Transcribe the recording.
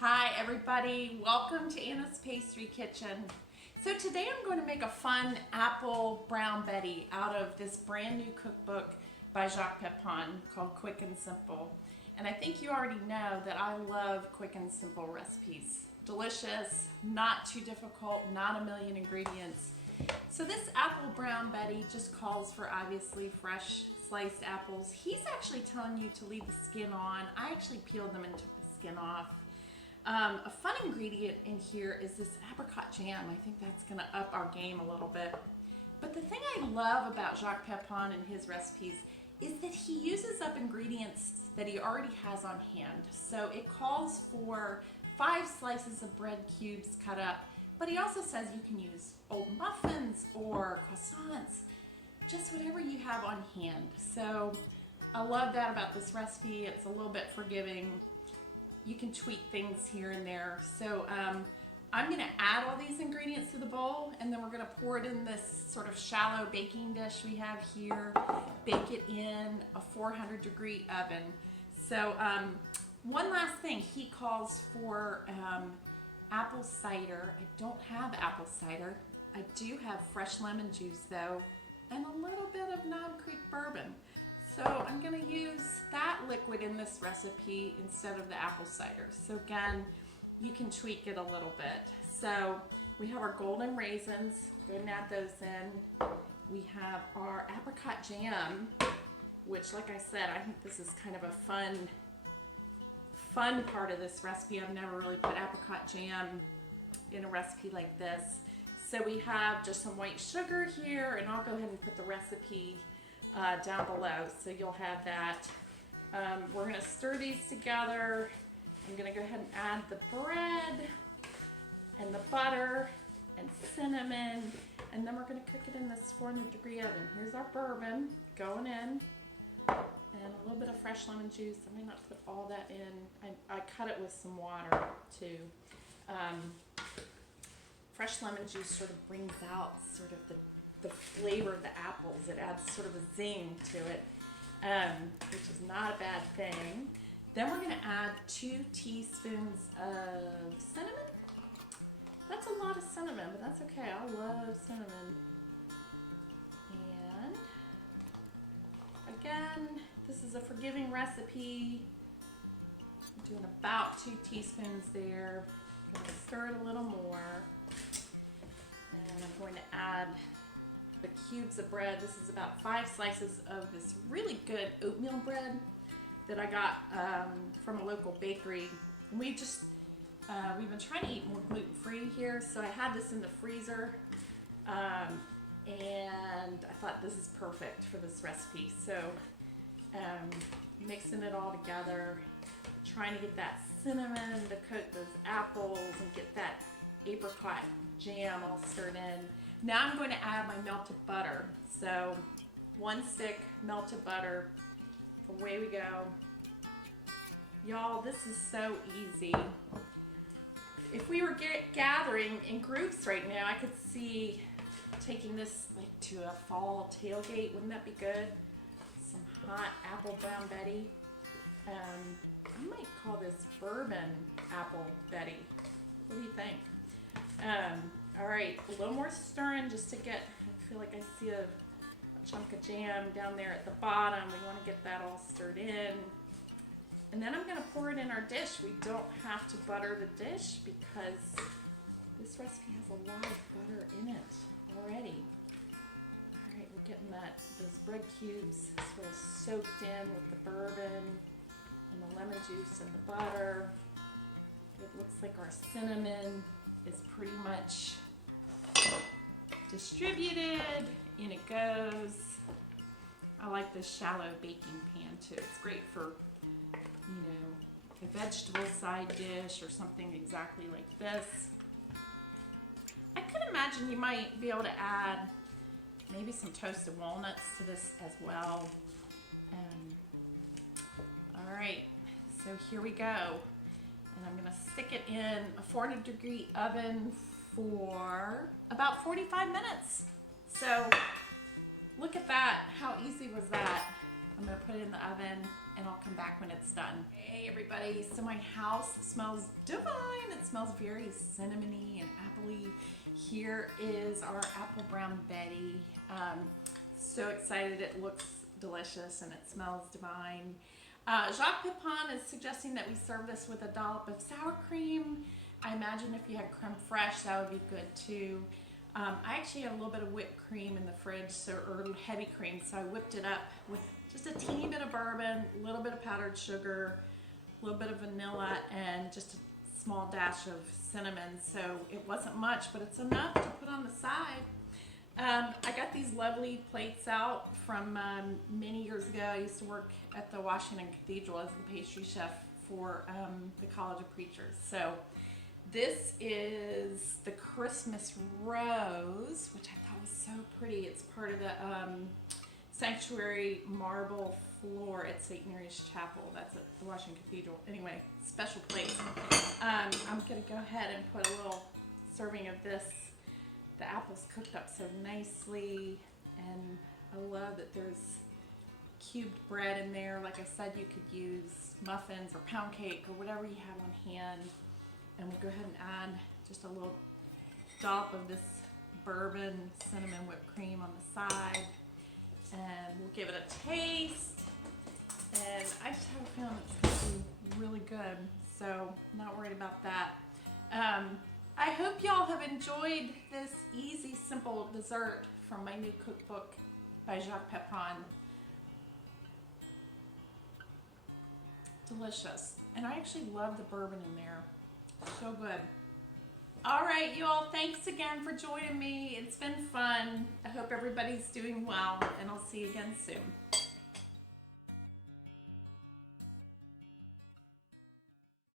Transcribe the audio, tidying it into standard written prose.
Hi everybody, welcome to Anna's Pastry Kitchen. So today I'm going to make a fun apple brown Betty out of this brand new cookbook by Jacques Pepin called Quick and Simple. And I think you already know that I love quick and simple recipes. Delicious, not too difficult, not a million ingredients. So this apple brown Betty just calls for obviously fresh sliced apples. He's actually telling you to leave the skin on. I actually peeled them and took the skin off. A fun ingredient in here is this apricot jam. I think that's going to up our game a little bit. But the thing I love about Jacques Pepin and his recipes is that he uses up ingredients that he already has on hand. So it calls for 5 slices of bread cubes cut up, but he also says you can use old muffins or croissants, just whatever you have on hand. So I love that about this recipe. It's a little bit forgiving. You can tweak things here and there. So I'm gonna add all these ingredients to the bowl, and then we're gonna pour it in this sort of shallow baking dish we have here, bake it in a 400-degree oven. So one last thing, he calls for apple cider. I don't have apple cider. I do have fresh lemon juice though, and a little bit of Knob Creek bourbon. So I'm going to use that liquid in this recipe instead of the apple cider. So again, you can tweak it a little bit. So we have our golden raisins. Go ahead and add those in. We have our apricot jam, which, like I said, I think this is kind of a fun part of this recipe. I've never really put apricot jam in a recipe like this. So we have just some white sugar here, and I'll go ahead and put the recipe down below, so you'll have that. We're going to stir these together. I'm going to go ahead and add the bread and the butter and cinnamon, and then we're going to cook it in this 400-degree oven. Here's our bourbon going in, and a little bit of fresh lemon juice. I may not put all that in. I cut it with some water too. Fresh lemon juice sort of brings out sort of the flavor of the apples. It adds sort of a zing to it, which is not a bad thing. Then we're going to add 2 teaspoons of cinnamon. That's a lot of cinnamon, but that's okay. I love cinnamon. And again, this is a forgiving recipe. I'm doing about 2 teaspoons there. I'm going to stir it a little more. And I'm going to add the cubes of bread. This is about 5 slices of this really good oatmeal bread that I got from a local bakery. And we've been trying to eat more gluten-free here, so I had this in the freezer, and I thought this is perfect for this recipe. So mixing it all together, trying to get that cinnamon to coat those apples and get that apricot jam all stirred in. Now I'm going to add my melted butter. So 1 stick melted butter. Away we go. Y'all, this is so easy. If we were gathering in groups right now, I could see taking this like to a fall tailgate. Wouldn't that be good? Some hot apple brown Betty. I might call this bourbon apple Betty. What do you think? All right, a little more stirring just to get, I feel like I see a chunk of jam down there at the bottom. We want to get that all stirred in. And then I'm going to pour it in our dish. We don't have to butter the dish because this recipe has a lot of butter in it already. All right, we're getting those bread cubes sort of soaked in with the bourbon and the lemon juice and the butter. It looks like our cinnamon is pretty much distributed. In it goes. I like this shallow baking pan too. It's great for, a vegetable side dish or something exactly like this. I could imagine you might be able to add maybe some toasted walnuts to this as well. All right, so here we go. And I'm going to stick it in a 400-degree oven for about 45 minutes. So look at that. How easy was that? I'm going to put it in the oven. and I'll come back when it's done. Hey everybody, so my house smells divine. It smells very cinnamony and appley. Here is our apple brown Betty. So excited, it looks delicious and it smells divine. Jacques Pepin is suggesting that we serve this with a dollop of sour cream. I imagine if you had creme fraiche, that would be good too. I actually have a little bit of whipped cream in the fridge, or heavy cream, so I whipped it up with just a teeny bit of bourbon, a little bit of powdered sugar, a little bit of vanilla, and just a small dash of cinnamon. So it wasn't much, but it's enough to put on the side. I got these lovely plates out from many years ago. I used to work at the Washington Cathedral as the pastry chef for the College of Preachers. So this is the Christmas rose, which I thought was so pretty. It's part of the sanctuary marble floor at St. Mary's Chapel. That's at the Washington Cathedral. Anyway, special place. I'm going to go ahead and put a little serving of this. The apples cooked up so nicely, and I love that there's cubed bread in there. Like I said, you could use muffins or pound cake or whatever you have on hand. And we'll go ahead and add just a little dollop of this bourbon cinnamon whipped cream on the side. And we'll give it a taste. And I just have a feeling it's going to be really good. So I'm not worried about that. I hope y'all have enjoyed this easy, simple dessert from my new cookbook by Jacques Pepin. Delicious. And I actually love the bourbon in there. So good. All right, you all, thanks again for joining me. It's been fun. I hope everybody's doing well, and I'll see you again soon.